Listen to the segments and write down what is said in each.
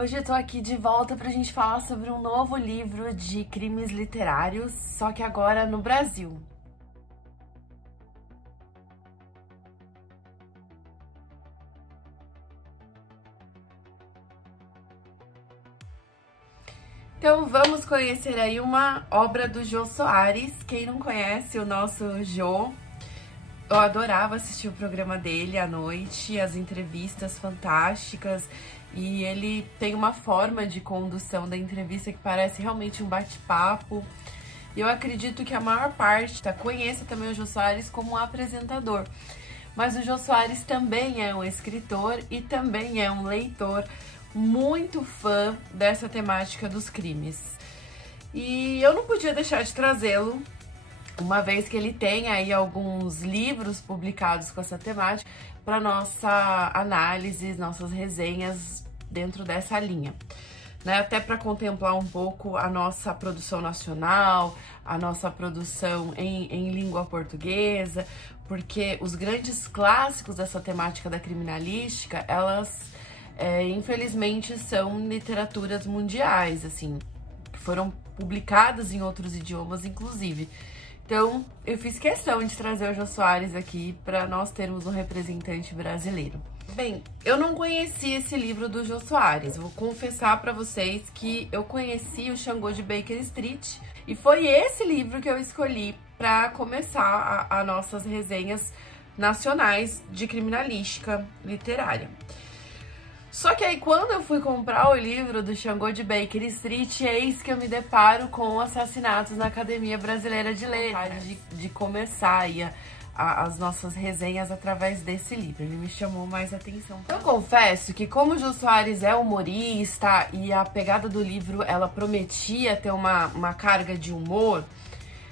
Hoje eu tô aqui de volta pra gente falar sobre um novo livro de crimes literários, só que agora no Brasil. Então vamos conhecer aí uma obra do Jô Soares. Quem não conhece o nosso Jô, eu adorava assistir o programa dele à noite, as entrevistas fantásticas, e ele tem uma forma de condução da entrevista que parece realmente um bate-papo. E eu acredito que a maior parte conheça também o Jô Soares como um apresentador. Mas o Jô Soares também é um escritor e também é um leitor muito fã dessa temática dos crimes. E eu não podia deixar de trazê-lo, uma vez que ele tem aí alguns livros publicados com essa temática, para nossa análise, nossas resenhas dentro dessa linha, né? Até para contemplar um pouco a nossa produção nacional, a nossa produção em língua portuguesa, porque os grandes clássicos dessa temática da criminalística, elas infelizmente são literaturas mundiais, assim, que foram publicadas em outros idiomas, inclusive. Então, eu fiz questão de trazer o Jô Soares aqui para nós termos um representante brasileiro. Bem, eu não conheci esse livro do Jô Soares. Vou confessar para vocês que eu conheci o Xangô de Baker Street e foi esse livro que eu escolhi para começar as nossas resenhas nacionais de criminalística literária. Só que aí quando eu fui comprar o livro do Xangô de Baker Street, eis que eu me deparo com assassinatos na Academia Brasileira de Letras, de começar aí as nossas resenhas através desse livro. Ele me chamou mais atenção. Eu confesso que como o Jô Soares é humorista e a pegada do livro ela prometia ter uma carga de humor,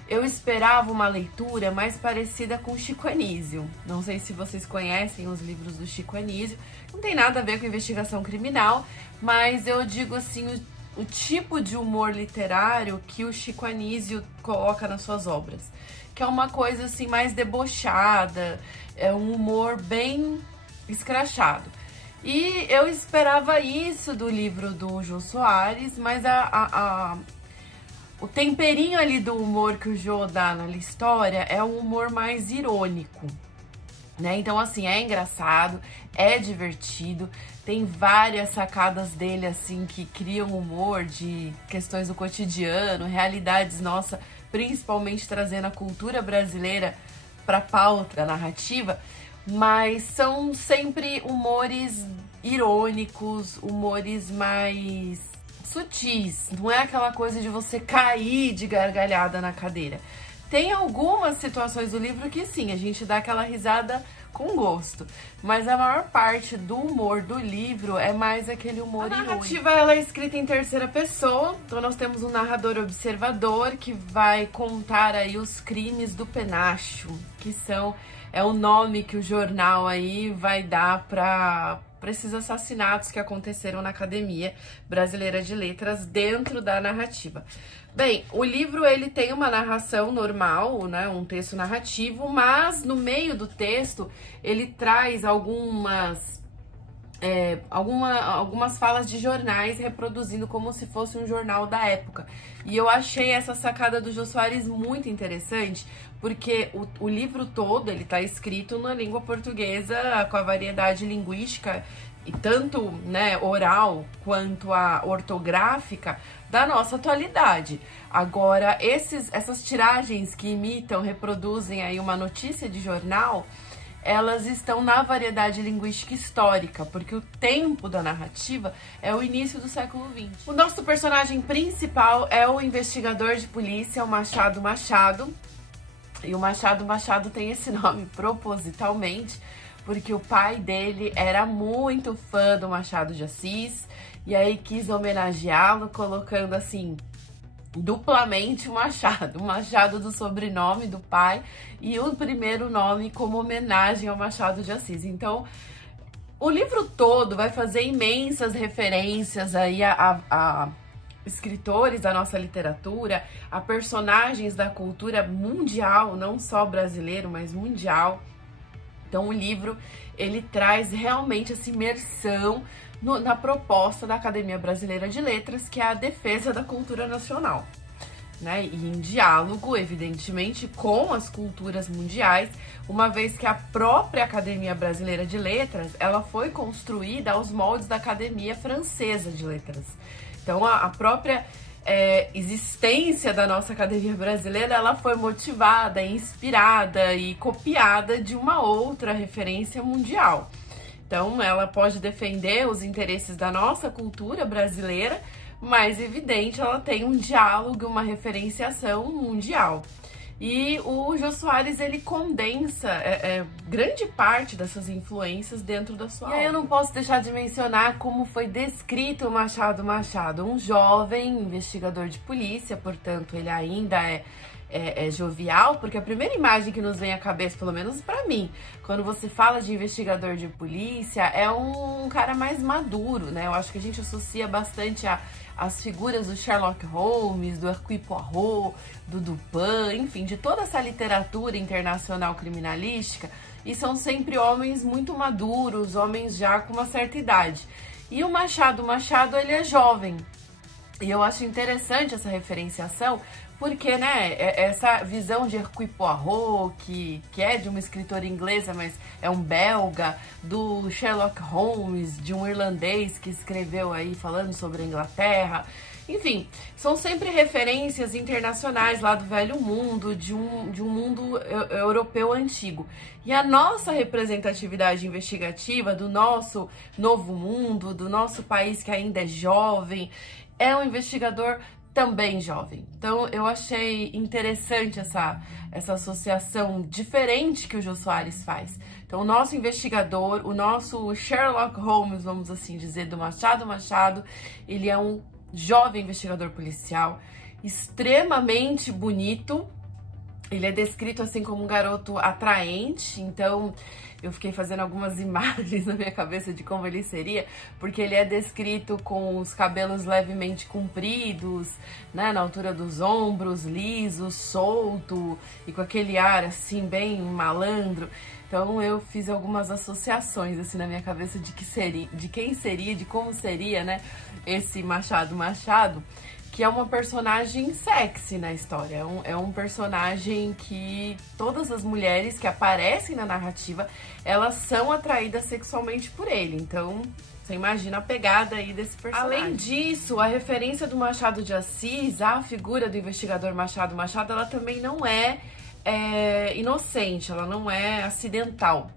eu esperava uma leitura mais parecida com Chico Anísio. Não sei se vocês conhecem os livros do Chico Anísio. Não tem nada a ver com investigação criminal, mas eu digo assim, o tipo de humor literário que o Chico Anísio coloca nas suas obras. Que é uma coisa assim mais debochada, é um humor bem escrachado. E eu esperava isso do livro do Jô Soares, mas o temperinho ali do humor que o Jô dá na história é um humor mais irônico, né? Então, assim, é engraçado, é divertido, tem várias sacadas dele, assim, que criam humor de questões do cotidiano, realidades nossas, principalmente trazendo a cultura brasileira para a pauta da narrativa, mas são sempre humores irônicos, humores mais sutis, não é aquela coisa de você cair de gargalhada na cadeira. Tem algumas situações do livro que sim, a gente dá aquela risada com gosto, mas a maior parte do humor do livro é mais aquele humor irônico. A narrativa ela é escrita em terceira pessoa, então nós temos um narrador observador que vai contar aí os crimes do penacho, que é o nome que o jornal aí vai dar para esses assassinatos que aconteceram na Academia Brasileira de Letras dentro da narrativa. Bem, o livro ele tem uma narração normal, né, um texto narrativo, mas no meio do texto ele traz algumas falas de jornais reproduzindo como se fosse um jornal da época. E eu achei essa sacada do Jô Soares muito interessante, porque o livro todo ele tá escrito na língua portuguesa com a variedade linguística, e tanto, né, oral quanto a ortográfica da nossa atualidade. Agora, essas tiragens que imitam, reproduzem aí uma notícia de jornal, elas estão na variedade linguística histórica, porque o tempo da narrativa é o início do século XX. O nosso personagem principal é o investigador de polícia, o Machado Machado. E o Machado Machado tem esse nome propositalmente, porque o pai dele era muito fã do Machado de Assis, e aí quis homenageá-lo colocando assim, duplamente o Machado do sobrenome do pai e o primeiro nome como homenagem ao Machado de Assis. Então, o livro todo vai fazer imensas referências aí a escritores da nossa literatura, a personagens da cultura mundial, não só brasileiro, mas mundial. Então o livro, ele traz realmente essa imersão na proposta da Academia Brasileira de Letras, que é a defesa da cultura nacional, né? E em diálogo, evidentemente, com as culturas mundiais, uma vez que a própria Academia Brasileira de Letras, ela foi construída aos moldes da Academia Francesa de Letras. Então, a própria existência da nossa Academia Brasileira, ela foi motivada, inspirada e copiada de uma outra referência mundial. Então, ela pode defender os interesses da nossa cultura brasileira, mas, evidente, ela tem um diálogo, uma referenciação mundial. E o Jô Soares, ele condensa grande parte dessas influências dentro da sua obra. E aí eu não posso deixar de mencionar como foi descrito o Machado Machado, um jovem investigador de polícia, portanto, ele ainda é jovial, porque a primeira imagem que nos vem à cabeça, pelo menos pra mim, quando você fala de investigador de polícia, é um cara mais maduro, né? Eu acho que a gente associa bastante as figuras do Sherlock Holmes, do Hercule Poirot, do Dupin, enfim, de toda essa literatura internacional criminalística, e são sempre homens muito maduros, homens já com uma certa idade. E o Machado Machado, ele é jovem. E eu acho interessante essa referenciação, porque, né, essa visão de Hercule Poirot, que é de uma escritora inglesa, mas é um belga, do Sherlock Holmes, de um irlandês que escreveu aí falando sobre a Inglaterra. Enfim, são sempre referências internacionais lá do velho mundo, de um mundo europeu antigo. E a nossa representatividade investigativa do nosso novo mundo, do nosso país que ainda é jovem, é um investigador também jovem. Então eu achei interessante essa associação diferente que o Jô Soares faz. Então o nosso investigador, o nosso Sherlock Holmes, vamos assim dizer, do Machado Machado, ele é um jovem investigador policial, extremamente bonito. Ele é descrito assim como um garoto atraente, então eu fiquei fazendo algumas imagens na minha cabeça de como ele seria, porque ele é descrito com os cabelos levemente compridos, né, na altura dos ombros, liso, solto e com aquele ar assim bem malandro. Então eu fiz algumas associações assim na minha cabeça de quem seria, de como seria, né, esse Machado Machado, que é uma personagem sexy na história. É um personagem que todas as mulheres que aparecem na narrativa, elas são atraídas sexualmente por ele. Então, você imagina a pegada aí desse personagem. Além disso, a referência do Machado de Assis, a figura do investigador Machado Machado, ela também não é inocente, ela não é acidental.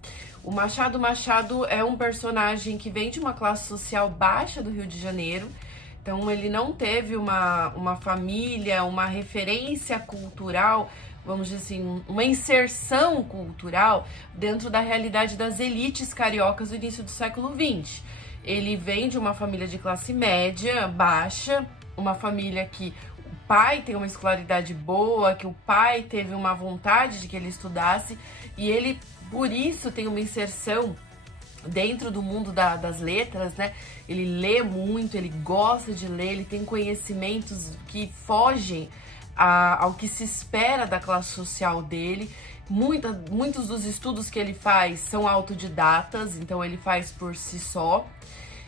O Machado Machado é um personagem que vem de uma classe social baixa do Rio de Janeiro. Então, ele não teve uma família, uma referência cultural, vamos dizer assim, uma inserção cultural dentro da realidade das elites cariocas do início do século XX. Ele vem de uma família de classe média, baixa, uma família que o pai tem uma escolaridade boa, que o pai teve uma vontade de que ele estudasse, e ele, por isso, tem uma inserção dentro do mundo das letras, né? Ele lê muito, ele gosta de ler, ele tem conhecimentos que fogem ao que se espera da classe social dele. Muitos dos estudos que ele faz são autodidatas, então ele faz por si só.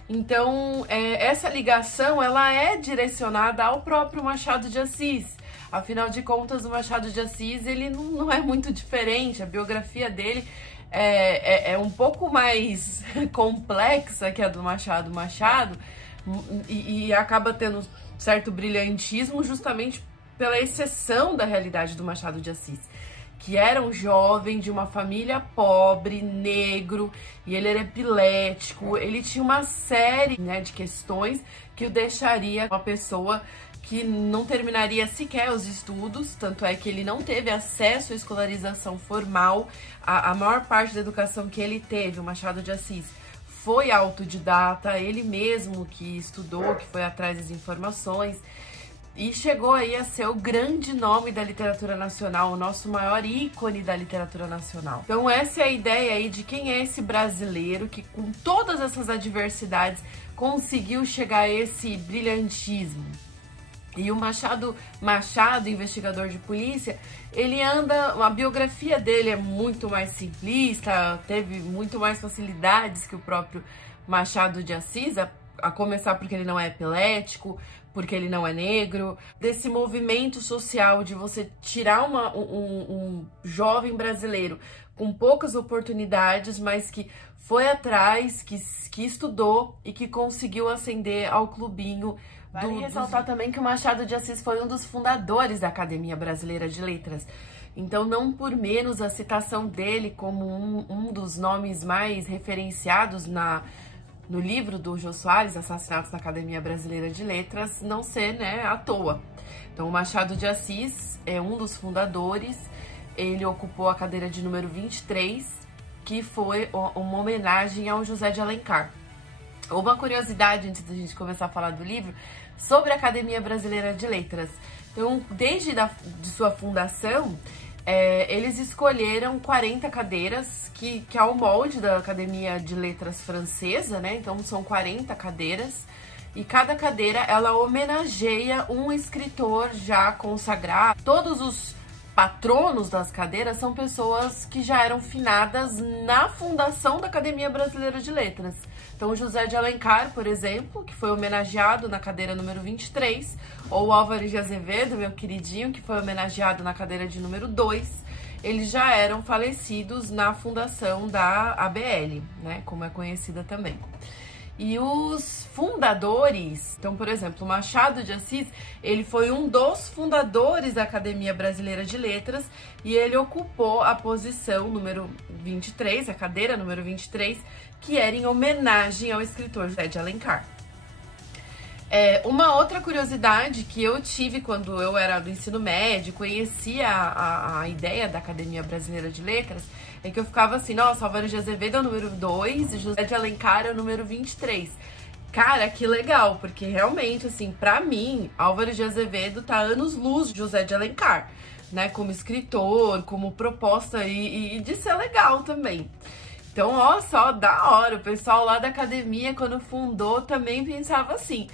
Então, essa ligação, ela é direcionada ao próprio Machado de Assis. Afinal de contas, o Machado de Assis, ele não é muito diferente, a biografia dele é um pouco mais complexa que a do Machado Machado e acaba tendo certo brilhantismo justamente pela exceção da realidade do Machado de Assis, que era um jovem de uma família pobre, negro, e ele era epilético, ele tinha uma série, né, de questões que o deixaria uma pessoa que não terminaria sequer os estudos, tanto é que ele não teve acesso à escolarização formal. A maior parte da educação que ele teve, o Machado de Assis, foi autodidata, ele mesmo que estudou, que foi atrás das informações, e chegou aí a ser o grande nome da literatura nacional, o nosso maior ícone da literatura nacional. Então essa é a ideia aí de quem é esse brasileiro que, com todas essas adversidades, conseguiu chegar a esse brilhantismo. E o Machado Machado, investigador de polícia, ele a biografia dele é muito mais simplista, teve muito mais facilidades que o próprio Machado de Assis, a começar porque ele não é epilético, porque ele não é negro, desse movimento social de você tirar um jovem brasileiro com poucas oportunidades, mas que foi atrás, que estudou e que conseguiu ascender ao clubinho. Vale ressaltar também que o Machado de Assis foi um dos fundadores da Academia Brasileira de Letras. Então, não por menos a citação dele como um dos nomes mais referenciados no livro do Jô Soares, Assassinatos na Academia Brasileira de Letras, não ser, né, à toa. Então, o Machado de Assis é um dos fundadores, ele ocupou a cadeira de número 23, que foi uma homenagem ao José de Alencar. Uma curiosidade, antes da gente começar a falar do livro, sobre a Academia Brasileira de Letras. Então, desde de sua fundação, eles escolheram 40 cadeiras, que é o molde da Academia de Letras francesa, né? Então, são 40 cadeiras. E cada cadeira, ela homenageia um escritor já consagrado. Todos os patronos das cadeiras são pessoas que já eram finadas na fundação da Academia Brasileira de Letras. Então, José de Alencar, por exemplo, que foi homenageado na cadeira número 23, ou Álvares de Azevedo, meu queridinho, que foi homenageado na cadeira de número 2, eles já eram falecidos na fundação da ABL, né, como é conhecida também. E os fundadores, então, por exemplo, Machado de Assis, ele foi um dos fundadores da Academia Brasileira de Letras e ele ocupou a posição número 23, a cadeira número 23, que era em homenagem ao escritor José de Alencar. Uma outra curiosidade que eu tive quando eu era do ensino médio, conhecia a ideia da Academia Brasileira de Letras, é que eu ficava assim, nossa, Álvares de Azevedo é o número 2 e José de Alencar é o número 23. Cara, que legal, porque realmente, assim, pra mim, Álvares de Azevedo tá anos-luz de José de Alencar, né, como escritor, como proposta e de ser legal também. Então, ó, só da hora, o pessoal lá da academia, quando fundou, também pensava assim,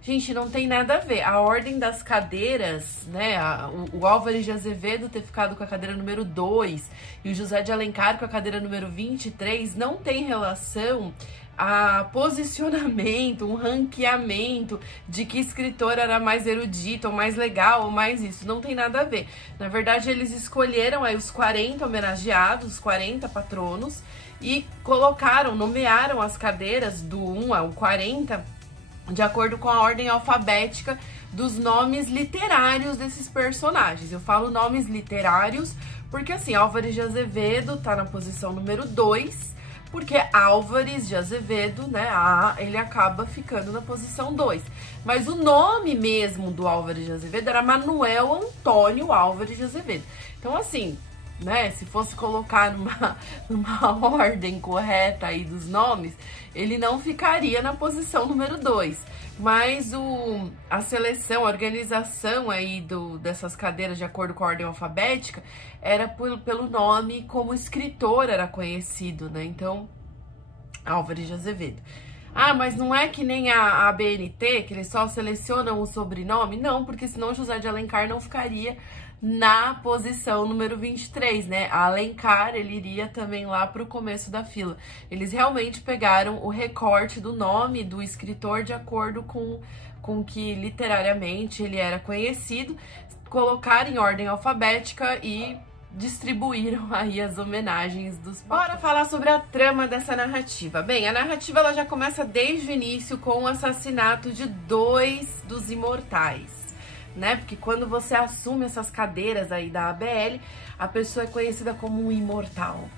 gente, não tem nada a ver. A ordem das cadeiras, né? O Álvares de Azevedo ter ficado com a cadeira número 2 e o José de Alencar com a cadeira número 23 não tem relação a posicionamento, um ranqueamento de que escritor era mais erudito, ou mais legal, ou mais isso. Não tem nada a ver. Na verdade, eles escolheram aí os 40 homenageados, os 40 patronos, e nomearam as cadeiras do 1 ao 40 de acordo com a ordem alfabética dos nomes literários desses personagens. Eu falo nomes literários porque, assim, Álvares de Azevedo tá na posição número 2, porque Álvares de Azevedo, né, ele acaba ficando na posição 2. Mas o nome mesmo do Álvares de Azevedo era Manuel Antônio Álvares de Azevedo. Então, assim, né, se fosse colocar numa ordem correta aí dos nomes, ele não ficaria na posição número 2. Mas a seleção, a organização aí dessas cadeiras de acordo com a ordem alfabética era pelo nome como escritor era conhecido, né? Então, Álvares de Azevedo. Ah, mas não é que nem a ABNT, que eles só selecionam o sobrenome? Não, porque senão José de Alencar não ficaria na posição número 23, né? A Alencar, ele iria também lá pro começo da fila. Eles realmente pegaram o recorte do nome do escritor de acordo com que literariamente ele era conhecido, colocaram em ordem alfabética e distribuíram aí as homenagens dos patrões. Bora falar sobre a trama dessa narrativa. Bem, a narrativa ela já começa desde o início com o assassinato de 2 dos imortais, né? Porque quando você assume essas cadeiras aí da ABL, a pessoa é conhecida como um imortal,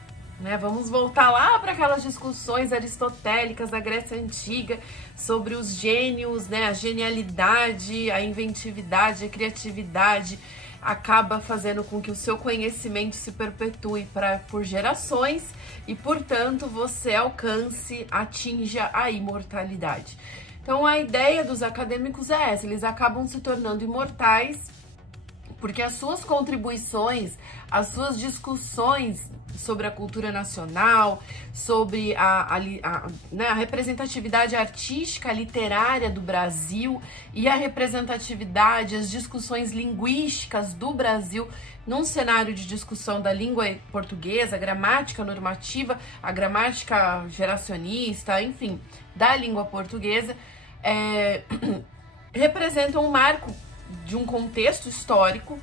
né? Vamos voltar lá para aquelas discussões aristotélicas da Grécia Antiga sobre os gênios, né? A genialidade, a inventividade, a criatividade acaba fazendo com que o seu conhecimento se perpetue por gerações e, portanto, você atinja a imortalidade. Então, a ideia dos acadêmicos é essa, eles acabam se tornando imortais porque as suas contribuições, as suas discussões sobre a cultura nacional, sobre né, a representatividade artística, literária do Brasil e a representatividade, as discussões linguísticas do Brasil num cenário de discussão da língua portuguesa, a gramática normativa, a gramática geracionista, enfim, da língua portuguesa, representam um marco de um contexto histórico.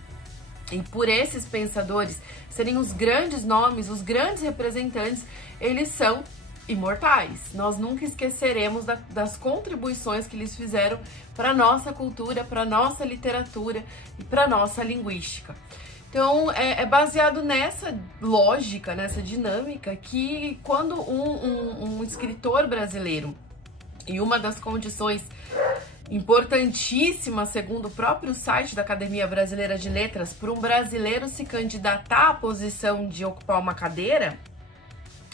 E por esses pensadores serem os grandes nomes, os grandes representantes, eles são imortais. Nós nunca esqueceremos das contribuições que eles fizeram para a nossa cultura, para a nossa literatura e para a nossa linguística. Então, é baseado nessa lógica, nessa dinâmica, que quando um escritor brasileiro, e uma das condições importantíssima, segundo o próprio site da Academia Brasileira de Letras, para um brasileiro se candidatar à posição de ocupar uma cadeira,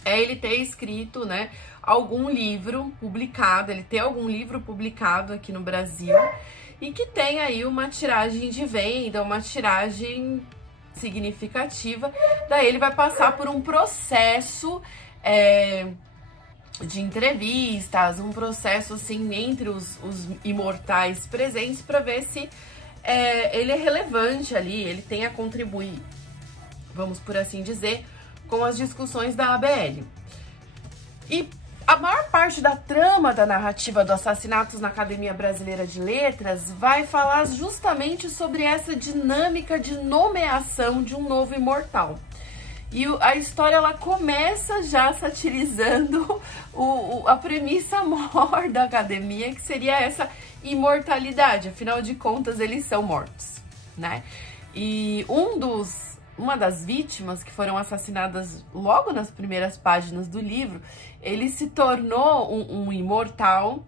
é ele ter escrito, né, algum livro publicado, ele ter algum livro publicado aqui no Brasil e que tem aí uma tiragem de venda, uma tiragem significativa. Daí ele vai passar por um processo de entrevistas, um processo assim entre os imortais presentes para ver se ele é relevante ali, ele tem a contribuir, vamos por assim dizer, com as discussões da ABL. E a maior parte da trama da narrativa do Assassinatos na Academia Brasileira de Letras vai falar justamente sobre essa dinâmica de nomeação de um novo imortal. E a história, ela começa já satirizando a premissa maior da academia, que seria essa imortalidade. Afinal de contas, eles são mortos, né? E uma das vítimas que foram assassinadas logo nas primeiras páginas do livro, ele se tornou um imortal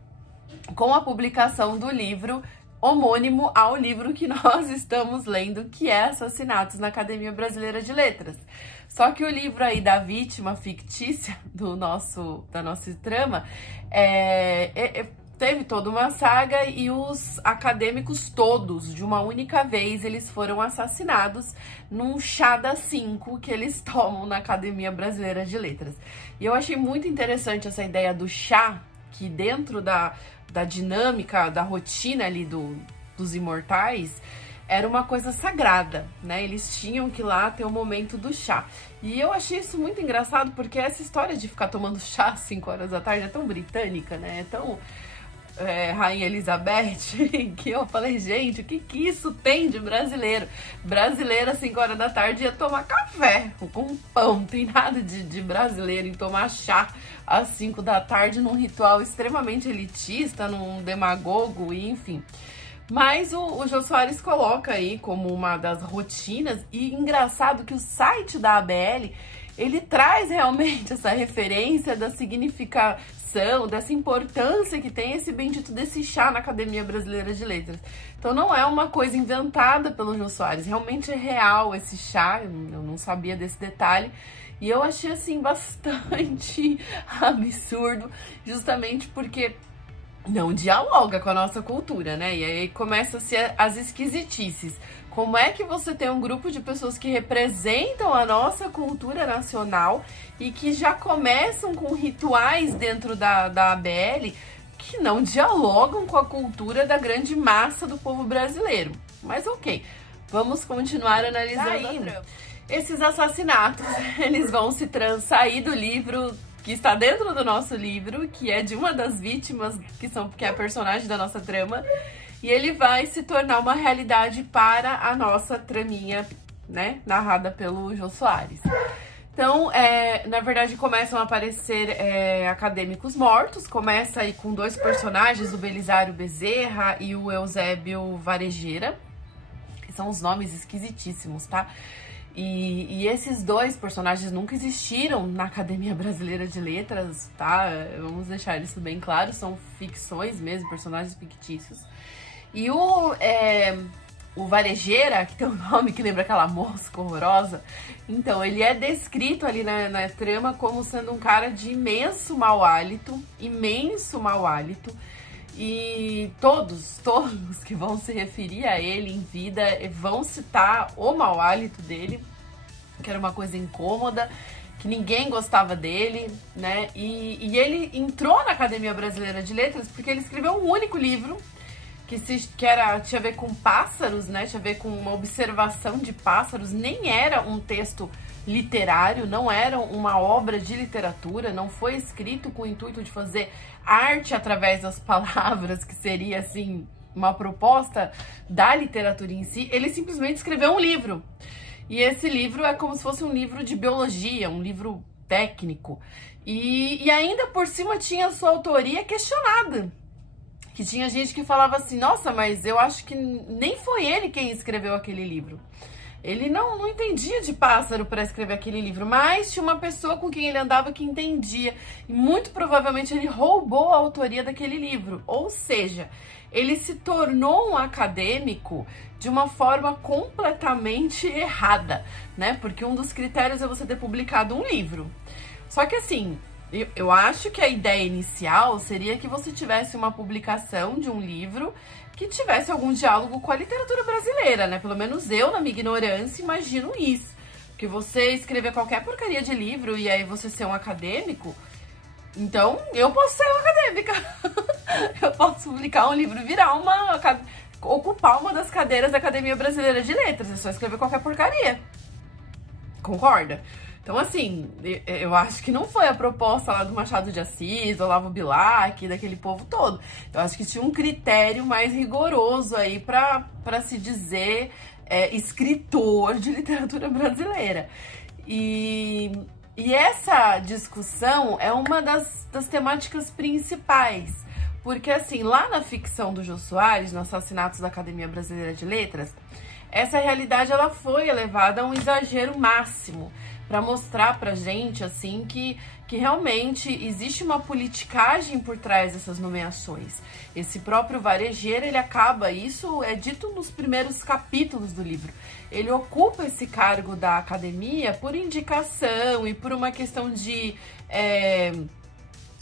com a publicação do livro homônimo ao livro que nós estamos lendo, que é Assassinatos na Academia Brasileira de Letras. Só que o livro aí da vítima fictícia da nossa trama teve toda uma saga e os acadêmicos todos, de uma única vez, eles foram assassinados num chá das 5 que eles tomam na Academia Brasileira de Letras. E eu achei muito interessante essa ideia do chá, que dentro da dinâmica, da rotina ali dos imortais, era uma coisa sagrada, né? Eles tinham que ir lá ter o momento do chá. E eu achei isso muito engraçado, porque essa história de ficar tomando chá às 5 horas da tarde é tão britânica, né? É tão Rainha Elizabeth, que eu falei, gente, o que isso tem de brasileiro? Brasileiro às 5 horas da tarde ia tomar café com pão, não tem nada de brasileiro em tomar chá às 5 da tarde num ritual extremamente elitista, num demagogo, e enfim. Mas o Jô Soares coloca aí como uma das rotinas, e engraçado que o site da ABL, ele traz realmente essa referência da significação, dessa importância que tem esse bendito desse chá na Academia Brasileira de Letras. Então não é uma coisa inventada pelo Jô Soares, realmente é real esse chá, eu não sabia desse detalhe. E eu achei assim bastante absurdo, justamente porque não dialoga com a nossa cultura, né? E aí começa-se as esquisitices. Como é que você tem um grupo de pessoas que representam a nossa cultura nacional e que já começam com rituais dentro da ABL que não dialogam com a cultura da grande massa do povo brasileiro? Mas ok, vamos continuar analisando. Esses assassinatos, eles vão sair do livro que está dentro do nosso livro, que é de uma das vítimas, que é a personagem da nossa trama, e ele vai se tornar uma realidade para a nossa traminha, né, narrada pelo Jô Soares. Então, na verdade, começam a aparecer acadêmicos mortos, começa aí com 2 personagens, o Belisário Bezerra e o Eusébio Varejeira, que são os nomes esquisitíssimos, tá? E esses 2 personagens nunca existiram na Academia Brasileira de Letras, tá? Vamos deixar isso bem claro, são ficções mesmo, personagens fictícios. E o Varejeira, que tem um nome que lembra aquela mosca horrorosa, então ele é descrito ali na trama como sendo um cara de imenso mau hálito, E todos que vão se referir a ele em vida vão citar o mau hálito dele, que era uma coisa incômoda, que ninguém gostava dele, né? E ele entrou na Academia Brasileira de Letras porque ele escreveu um único livro tinha a ver com pássaros, né? Tinha a ver com uma observação de pássaros, nem era um texto literário, não era uma obra de literatura, não foi escrito com o intuito de fazer arte através das palavras, que seria, assim, uma proposta da literatura em si. Ele simplesmente escreveu um livro. E esse livro é como se fosse um livro de biologia, um livro técnico. E ainda por cima tinha a sua autoria questionada. Que tinha gente que falava assim, nossa, mas eu acho que nem foi ele quem escreveu aquele livro. Ele não entendia de pássaro para escrever aquele livro, mas tinha uma pessoa com quem ele andava que entendia. E muito provavelmente ele roubou a autoria daquele livro. Ou seja, ele se tornou um acadêmico de uma forma completamente errada, né? Porque um dos critérios é você ter publicado um livro. Só que assim, eu acho que a ideia inicial seria que você tivesse uma publicação de um livro que tivesse algum diálogo com a literatura brasileira, né? Pelo menos eu, na minha ignorância, imagino isso. Porque você escrever qualquer porcaria de livro e aí você ser um acadêmico, então eu posso ser uma acadêmica. Eu posso publicar um livro e virar ocupar uma das cadeiras da Academia Brasileira de Letras. É só escrever qualquer porcaria. Concorda? Então, assim, eu acho que não foi a proposta lá do Machado de Assis, do Olavo Bilac, daquele povo todo. Eu acho que tinha um critério mais rigoroso aí pra se dizer escritor de literatura brasileira. E essa discussão é uma das temáticas principais. Porque, assim, lá na ficção do Jô Soares, no Assassinatos da Academia Brasileira de Letras, essa realidade ela foi elevada a um exagero máximo, para mostrar pra gente, assim, que realmente existe uma politicagem por trás dessas nomeações. Esse próprio Varejero, ele acaba, isso é dito nos primeiros capítulos do livro, ele ocupa esse cargo da academia por indicação e por uma questão de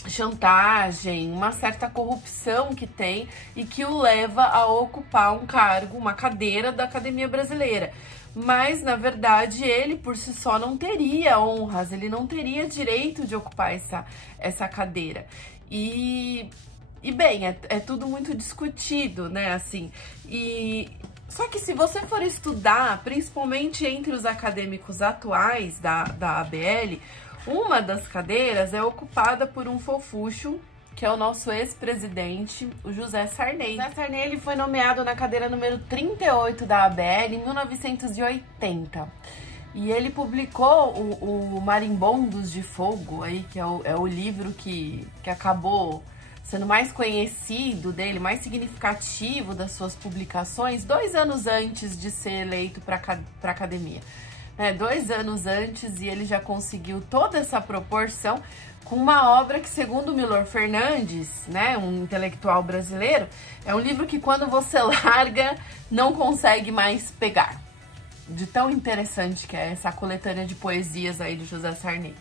chantagem, uma certa corrupção que tem e que o leva a ocupar um cargo, uma cadeira da Academia Brasileira. Mas, na verdade, ele por si só não teria honras, ele não teria direito de ocupar essa cadeira. E bem, é tudo muito discutido, né, assim. Só que se você for estudar, principalmente entre os acadêmicos atuais da ABL, uma das cadeiras é ocupada por um fofucho, que é o nosso ex-presidente, o José Sarney. José Sarney, ele foi nomeado na cadeira número 38 da ABL em 1980. E ele publicou o Marimbondos de Fogo, aí, que é o livro que acabou sendo mais conhecido dele, mais significativo das suas publicações, 2 anos antes de ser eleito para a academia. 2 anos antes, e ele já conseguiu toda essa proporção com uma obra que, segundo o Milor Fernandes, né, um intelectual brasileiro, é um livro que quando você larga, não consegue mais pegar. De tão interessante que é essa coletânea de poesias aí do José Sarney.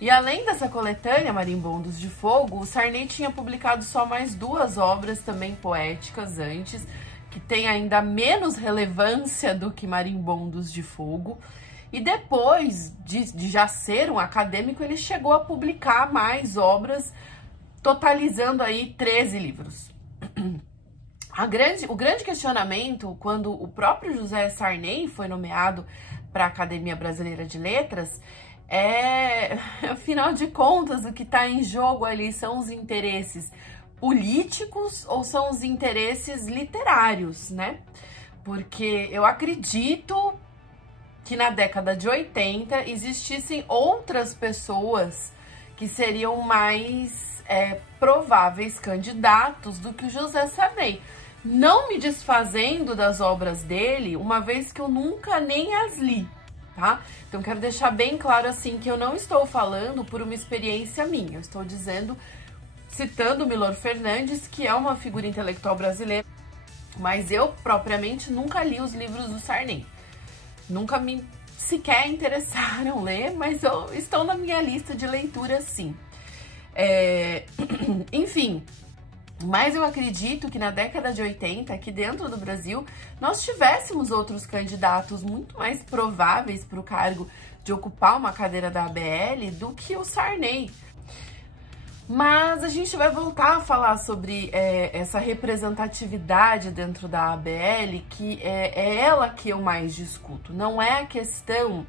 E além dessa coletânea, Marimbondos de Fogo, o Sarney tinha publicado só mais 2 obras também poéticas antes, que tem ainda menos relevância do que Marimbondos de Fogo. E depois de já ser um acadêmico, ele chegou a publicar mais obras, totalizando aí 13 livros. O grande questionamento, quando o próprio José Sarney foi nomeado para a Academia Brasileira de Letras, afinal de contas, o que está em jogo ali são os interesses políticos ou são os interesses literários, né? Porque eu acredito que na década de 80 existissem outras pessoas que seriam mais prováveis candidatos do que o José Sarney. Não me desfazendo das obras dele, uma vez que eu nunca nem as li, tá? Então quero deixar bem claro assim que eu não estou falando por uma experiência minha, eu estou dizendo, citando o Milor Fernandes, que é uma figura intelectual brasileira, mas eu propriamente nunca li os livros do Sarney. Nunca me sequer interessaram ler, mas estão na minha lista de leitura, sim. Enfim, Mas eu acredito que na década de 80, aqui dentro do Brasil, nós tivéssemos outros candidatos muito mais prováveis para o cargo de ocupar uma cadeira da ABL do que o Sarney. Mas a gente vai voltar a falar sobre essa representatividade dentro da ABL, que é ela que eu mais discuto. Não é a questão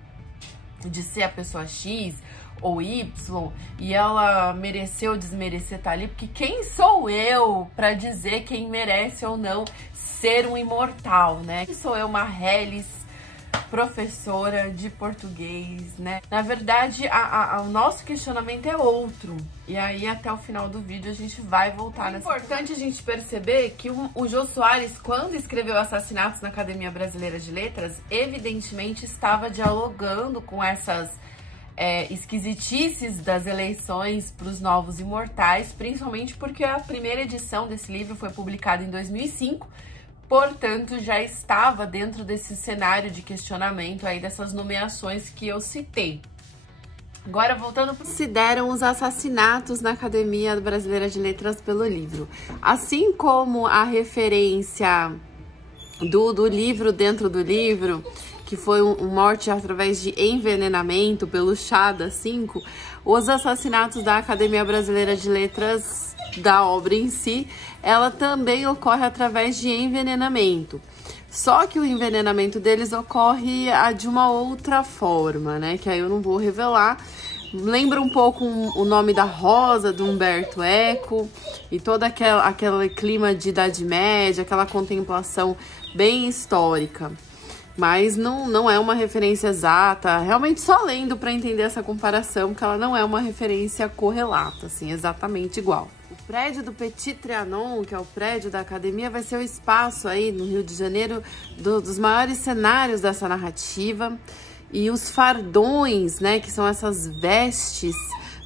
de ser a pessoa X ou Y, e ela mereceu ou desmerecer estar ali, porque quem sou eu para dizer quem merece ou não ser um imortal, né? Quem sou eu, uma Hellis, professora de português, né? Na verdade, o nosso questionamento é outro, e aí até o final do vídeo a gente vai voltar nessa. É importante a gente perceber que o Jô Soares, quando escreveu Assassinatos na Academia Brasileira de Letras, evidentemente estava dialogando com essas esquisitices das eleições para os novos imortais, principalmente porque a primeira edição desse livro foi publicada em 2005, portanto já estava dentro desse cenário de questionamento aí dessas nomeações que eu citei. Agora, voltando para consideram os assassinatos na Academia Brasileira de Letras pelo livro. Assim como a referência do livro dentro do livro, que foi morte através de envenenamento pelo chá das 5, os assassinatos da Academia Brasileira de Letras, da obra em si, ela também ocorre através de envenenamento. Só que o envenenamento deles ocorre de uma outra forma, né? Que aí eu não vou revelar. Lembra um pouco o Nome da Rosa, do Humberto Eco, e todo aquele clima de Idade Média, aquela contemplação bem histórica. Mas não é uma referência exata, realmente só lendo para entender essa comparação, que ela não é uma referência correlata, assim, exatamente igual. O prédio do Petit Trianon, que é o prédio da academia, vai ser o espaço aí no Rio de Janeiro dos maiores cenários dessa narrativa. E os fardões, né, que são essas vestes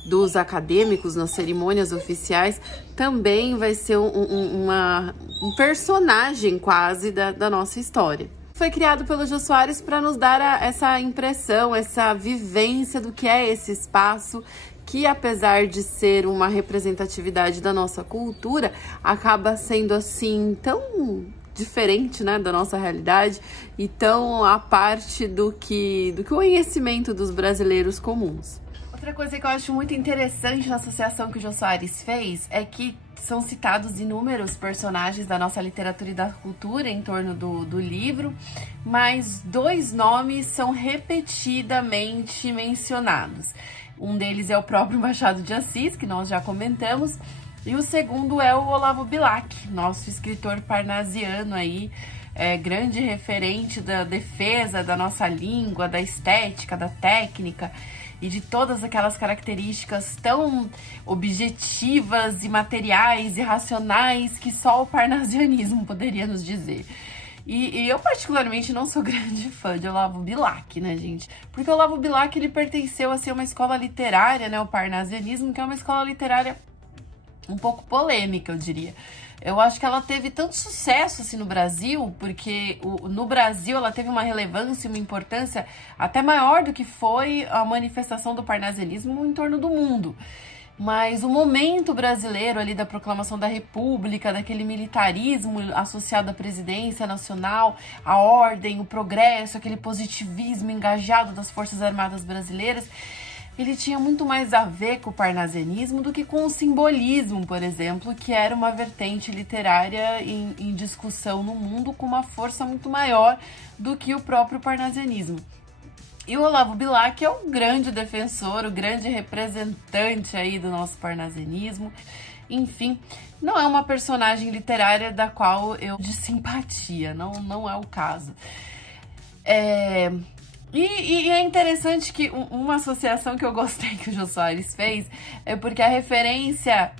dos acadêmicos nas cerimônias oficiais, também vai ser um personagem quase da nossa história. Foi criado pelo Jô Soares para nos dar essa impressão, essa vivência do que é esse espaço, que apesar de ser uma representatividade da nossa cultura, acaba sendo assim tão diferente, né, da nossa realidade e tão à parte do que o conhecimento dos brasileiros comuns. Outra coisa que eu acho muito interessante na associação que o Jô Soares fez é que são citados inúmeros personagens da nossa literatura e da cultura em torno do livro, mas 2 nomes são repetidamente mencionados. Um deles é o próprio Machado de Assis, que nós já comentamos, e o segundo é o Olavo Bilac, nosso escritor parnasiano aí, grande referente da defesa da nossa língua, da estética, da técnica e de todas aquelas características tão objetivas e materiais e racionais que só o parnasianismo poderia nos dizer. E eu particularmente não sou grande fã de Olavo Bilac, né, gente? Porque o Olavo Bilac, ele pertenceu a ser uma escola literária, né, o parnasianismo, que é uma escola literária um pouco polêmica, eu diria. Eu acho que ela teve tanto sucesso assim no Brasil, porque no Brasil ela teve uma relevância e uma importância até maior do que foi a manifestação do parnasianismo em torno do mundo. Mas o momento brasileiro ali da proclamação da República, daquele militarismo associado à presidência nacional, à ordem, o progresso, aquele positivismo engajado das Forças Armadas brasileiras, ele tinha muito mais a ver com o parnasianismo do que com o simbolismo, por exemplo, que era uma vertente literária em discussão no mundo com uma força muito maior do que o próprio parnasianismo. E o Olavo Bilac é um grande defensor, o grande representante aí do nosso parnasianismo. Enfim, não é uma personagem literária da qual eu de simpatia, não é o caso. E é interessante que uma associação que eu gostei que o Jô Soares fez é porque a referência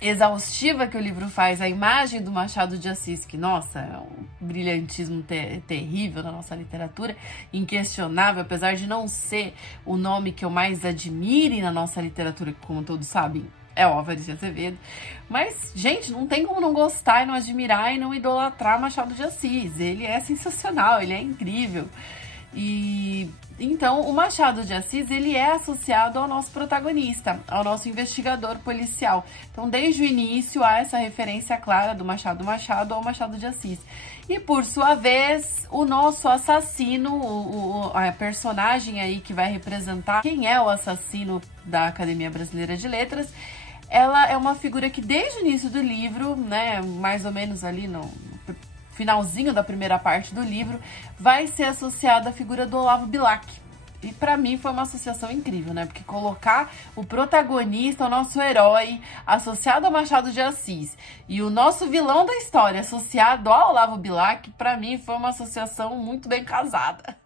exaustiva que o livro faz à imagem do Machado de Assis, que, nossa, é um brilhantismo terrível na nossa literatura, inquestionável, apesar de não ser o nome que eu mais admire na nossa literatura, que, como todos sabem, é o Álvares de Azevedo. Mas, gente, não tem como não gostar e não admirar e não idolatrar Machado de Assis. Ele é sensacional, ele é incrível. E então o Machado de Assis, ele é associado ao nosso protagonista, ao nosso investigador policial. Então desde o início há essa referência clara do Machado ao Machado de Assis. E por sua vez, o nosso assassino, a personagem aí que vai representar quem é o assassino da Academia Brasileira de Letras, ela é uma figura que desde o início do livro, né, mais ou menos ali no finalzinho da primeira parte do livro, vai ser associada à figura do Olavo Bilac. E pra mim foi uma associação incrível, né? Porque colocar o protagonista, o nosso herói, associado a Machado de Assis, e o nosso vilão da história associado ao Olavo Bilac, pra mim foi uma associação muito bem casada.